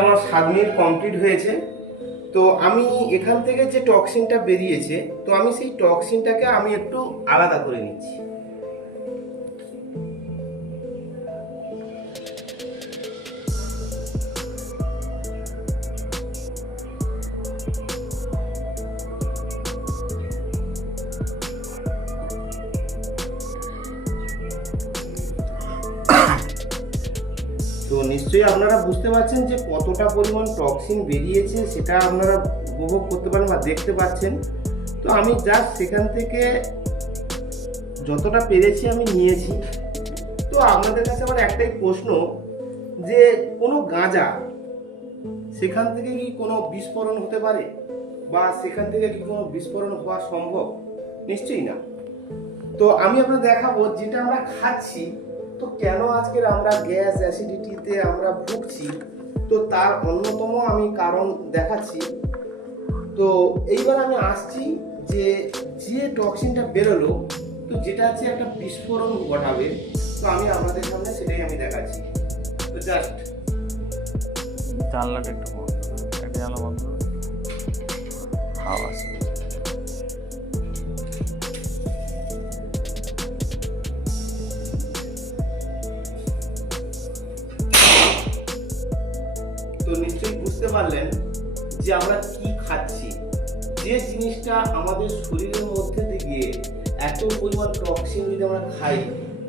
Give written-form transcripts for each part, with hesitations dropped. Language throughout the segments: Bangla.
আমার 7 মিনিট কমপ্লিট হয়েছে। তো আমি এখান থেকে যে টক্সিনটা বেরিয়েছে, তো আমি সেই টক্সিনটাকে আমি একটু আলাদা করে নিচ্ছি। তো নিশ্চয়ই আপনারা বুঝতে পারছেন যে কতটা পরিমাণ টক্সিন বেরিয়েছে, সেটা আপনারা উপভোগ করতে পারেন বা দেখতে পাচ্ছেন। তো আমি জাস্ট সেখান থেকে যতটা পেরেছি আমি নিয়েছি। তো আপনাদের কাছে আমার একটাই প্রশ্ন, যে কোনো গাঁজা সেখান থেকে কি কোনো বিস্ফোরণ হতে পারে, বা সেখান থেকে কি কোনো বিস্ফোরণ হওয়া সম্ভব? নিশ্চয়ই না। তো আমি আপনাদের দেখাবো যেটা আমরা খাচ্ছি, তো কেন আজকের আমরা গ্যাস অ্যাসিডিটিতে আমরা ভুগছি, তো তার অন্যতম আমি কারণ দেখাচ্ছি। তো এইবার আমি আসছি যে যে টক্সিনটা বেরোলো, তো যেটা হচ্ছে একটা বিস্ফোরণ ঘটাবে, তো আমি আপনাদের সামনে সেটাই আমি দেখাচ্ছি। তো জাস্ট জানলাটা একটু বন্ধ করো, একটা জানলা বন্ধ করো, হাওয়া আসছে। তো নিশ্চয়ই বুঝতে পারলেন যে আমরা কি খাচ্ছি। যে জিনিসটা আমাদের শরীরের মধ্যে থেকে এত পরিমাণ টক্সিন যদি আমরা খাই,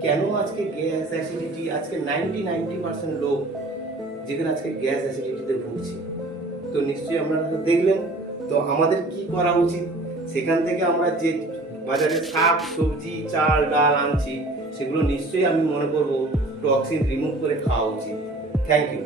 কেন আজকে গ্যাস অ্যাসিডিটি, আজকে 90% লোক যেখানে আজকে গ্যাস অ্যাসিডিটিতে ভুগছে। তো নিশ্চয়ই আপনারা দেখলেন। তো আমাদের কি করা উচিত, সেখান থেকে আমরা যে বাজারে শাক সবজি চাল ডাল আনছি, সেগুলো নিশ্চয়ই আমি মনে করবো টক্সিন রিমুভ করে খাওয়া উচিত। Thank you.